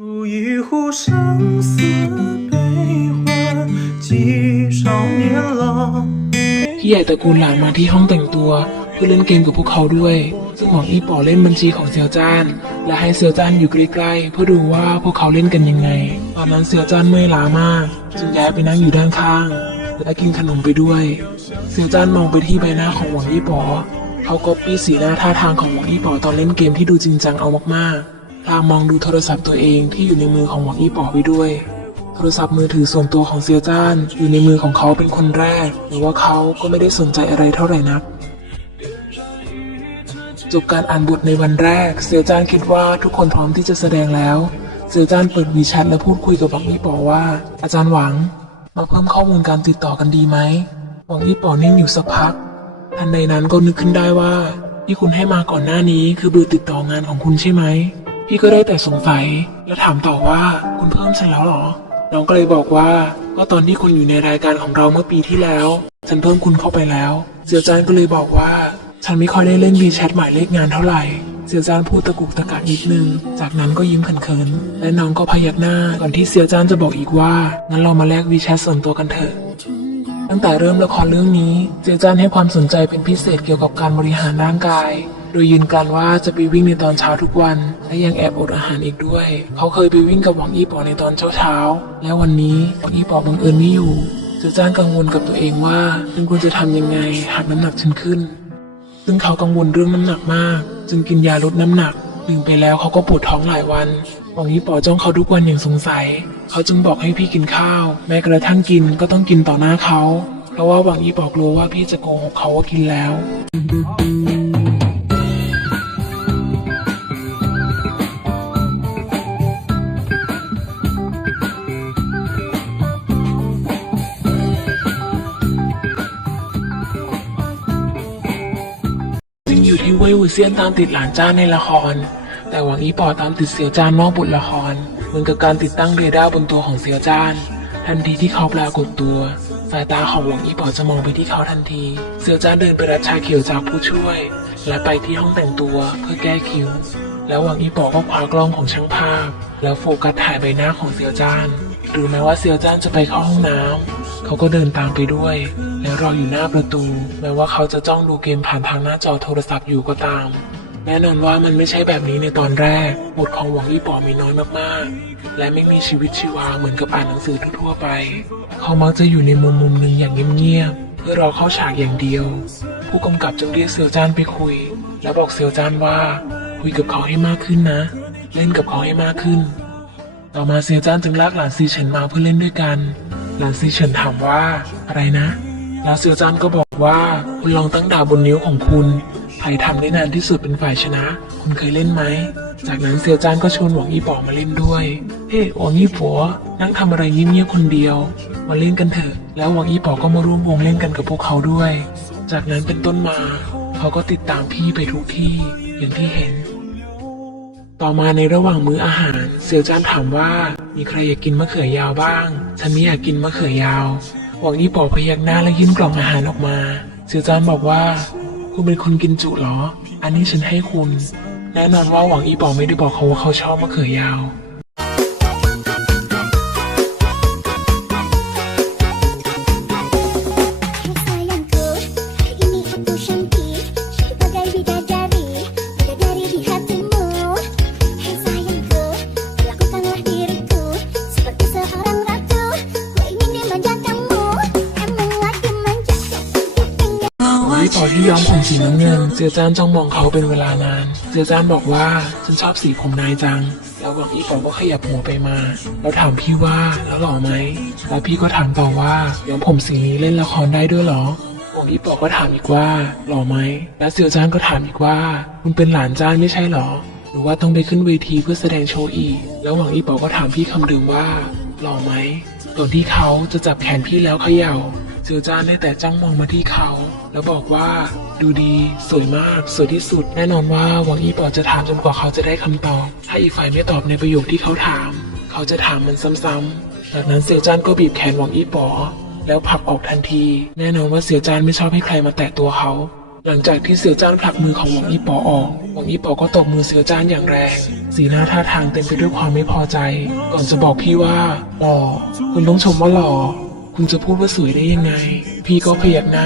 煮一壶生死悲欢，几少年郎。 พี่ใหญ่ตระกูลหลานมาที่ห้องแต่งตัว เพื่อเล่นเกมกับพวกเขาด้วย ซึ่งหวังอี้ป๋อเล่นบัญชีของเซียวจ้าน และให้เซียวจ้านอยู่ใกล้ๆเพื่อดูว่าพวกเขาเล่นกันยังไง ตอนนั้นเซียวจ้านเมื่อยล้ามาก จึงย้ายไปนั่งอยู่ด้านข้าง และกินขนมไปด้วย เซียวจ้านมองไปที่ใบหน้าของหวังอี้ป๋อเขาก็ปี้สีหน้าท่าทางของหวังอี้ป๋อตอนเล่นเกมที่ดูจริงจังเอามากๆ พลางมองดูโทรศัพท์ตัวเองที่อยู่ในมือของหวังอี้ป๋อไปด้วย โทรศัพท์มือถือส่วนตัวของเซียวจ้านอยู่ในมือของเขาเป็นคนแรกแต่ว่าเขาก็ไม่ได้สนใจอะไรเท่าไหร่นักจบการอ่านบทในวันแรก เซียวจ้านคิดว่าทุกคนพร้อมที่จะแสดงแล้วเซียวจ้านเปิดวีแชทและพูดคุยกับหวังอี้ป๋อว่า อาจารย์หวัง มาเพิ่มข้อมูลการติดต่อกันดีไหมหวังอี้ป๋อนิ่งอยู่สักพักทันใดนั้นก็นึกขึ้นได้ว่าที่คุณให้มาก่อนหน้านี้คือเบอร์ติดต่องานของคุณใช่ไหม พี่ก็ได้แต่สงสัย และถามต่อว่าคุณเพิ่มฉันแล้วเหรอ น้องก็เลยบอกว่าก็ตอนที่คุณอยู่ในรายการของเราเมื่อปีที่แล้ว ฉันเพิ่มคุณเข้าไปแล้วเซียวจานก็เลยบอกว่า ฉันไม่ค่อยได้เล่นวีแชทหมายเลขงานเท่าไหร่เซียวจานพูดตะกุกตะกักนิดนึง จากนั้นก็ยิ้มเขินๆ และน้องก็พยักหน้า ก่อนที่เซียวจานจะบอกอีกว่า งั้นเรามาแลกวีแชทส่วนตัวกันเถอะ ตั้งแต่เริ่มละครเรื่องนี้เจียจานให้ความสนใจเป็นพิเศษเกี่ยวกับการบริหารร่างกาย โดยยืนกรันว่าจะไปวิ่งในตอนเช้าทุกวัน และยังแอบอดอาหารอีกด้วย เขาเคยไปวิ่งกับหวังอี้ปอในตอนเช้าเช้าๆและวันนี้หวังอี้ปอบังเอิญไม่อยู่จียจานกังวลกับตัวเองว่าฉันควรจะทำยังไงหากน้ำหนักฉันขึ้น ซึ่งเขากังวลเรื่องน้ำหนักมาก จึงกินยาลดน้ำหนักดื่มไปแล้วเขาก็ปวดท้องหลายวันหวังยี่ป๋อจ้องเขาทุกวันอย่างสงสัย เขาจึงบอกให้พี่กินข้าว แม้กระทั่งกินก็ต้องกินต่อหน้าเขา เพราะว่าหวังยี่ป๋อกลัวว่าพี่จะโกหกเขาว่ากินแล้ว ว่ยหวูเซียนตามติดหลานจ้าในละคร แต่หวังอีปอตามติดเสียวจ้านนอกบทละคร เหมือนกับการติดตั้งเรดาร์บนตัวของเสียวจ้าน ทันทีที่เขาปรากฏตัว สายตาของหวังอีปอจะมองไปที่เขาทันที เสียวจ้านเดินไปรับชาเขียวจากผู้ช่วย และไปที่ห้องแต่งตัวเพื่อแก้คิ้ว แล้วหวังอีปอก็คว้ากล้องของช่างภาพ แล้วโฟกัสถ่ายใบหน้าของเสียวจ้าน รือแม้ว่าเสียวจ้านจะไปเข้าห้องน้ำเขาก็เดินตามไปด้วย แล้วรออยู่หน้าประตู แม้ว่าเขาจะจ้องดูเกมผ่านทางหน้าจอโทรศัพท์อยู่ก็ตาม แน่นอนว่ามันไม่ใช่แบบนี้ในตอนแรก บทของหวังลี่ป๋อมีน้อยมากๆ และไม่มีชีวิตชีวาเหมือนกับอ่านหนังสือทั่วๆไป เขามักจะอยู่ในมุมมุมหนึ่งอย่างเงียบๆเพื่อรอเข้าฉากอย่างเดียว ผู้กำกับจึงเรียกเซียวจ้านไปคุย และบอกเซียวจ้านว่า คุยกับเขาให้มากขึ้นนะ เล่นกับเขาให้มากขึ้น ต่อมาเซียวจ้านจึงลากหลานซีเฉินมาเพื่อเล่นด้วยกัน หลานซีเฉินถามว่าอะไรนะ แล้วเซียวจ้านก็บอกว่าคุณลองตั้งดาวบนนิ้วของคุณใครทำได้นานที่สุดเป็นฝ่ายชนะ คุณเคยเล่นไหม จากนั้นเซียวจ้านก็ชวนหวังอี้ป๋อมาเล่นด้วย เฮ้หวังอี้ป๋อนั่งทำอะไรเงียบๆคนเดียว มาเล่นกันเถอะ แล้วหวังอี้ป๋อก็มาร่วมวงเล่นกันกับพวกเขาด้วย จากนั้นเป็นต้นมา เขาก็ติดตามพี่ไปทุกที่อย่างที่เห็น ต่อมาในระหว่างมื้ออาหารเซียวจานถามว่า มีใครอยากกินมะเขือยาวบ้าง ฉันไม่อยากกินมะเขือยาว หวังยี่ปอพยักหน้าและยื่นกล่องอาหารออกมาเซียวจานบอกว่า คุณเป็นคนกินจุเหรอ อันนี้ฉันให้คุณ แน่นอนว่าหวังอีปอไม่ได้บอกเขาว่าเขาชอบมะเขือยาว อที่ย้อมผมสีน้ำเงินเซียวจานจ้องมองเขาเป็นเวลานานเซียวจานบอกว่าฉันชอบสีผมนายจัง แล้วหวังอีปอก็ขยับหัวไปมา แล้วถามพี่ว่าแล้วหล่อไหม แล้วพี่ก็ถามต่อว่าย้อมผมสีนี้เล่นละครได้ด้วยเหรอหวังอีปอก็ถามอีกว่าหล่อไหม แล้วเซียวจานก็ถามอีกว่า คุณเป็นหลานจานไม่ใช่เหรอ หรือว่าต้องไปขึ้นเวทีเพื่อแสดงโชว์อีก แล้วหวังอีปอก็ถามพี่คำเดิมว่าหล่อไหมก่อนที่เขาจะจับแขนพี่แล้วเขย่า จือจ้าได้แต่จ้องมองมาที่เขา แล้วบอกว่าดูดี สวยมาก สวยที่สุด แน่นอนว่าหวังอี้ปอจะถามจนกว่าเขาจะได้คำตอบ ถ้าอีกฝ่ายไม่ตอบในประโยคที่เขาถาม เขาจะถามมันซ้ำๆจากนั้นเสี่ยจ้านก็บีบแขนหวังอี้ปอแล้วผลักออกทันที แน่นอนว่าเสี่ยจ้านไม่ชอบให้ใครมาแตะตัวเขาหลังจากที่เสือจ้านผลักมือของหวังอี้ปอออก หวังอี้ปอก็ตบมือเสือจ้านอย่างแรง สีหน้าท่าทางเต็มไปด้วยความไม่พอใจ ก่อนจะบอกพี่ว่าหล่อ คุณต้องชมว่าหล่อ คุณจะพูดว่าสวยได้ยังไง พี่ก็เพียัหน้า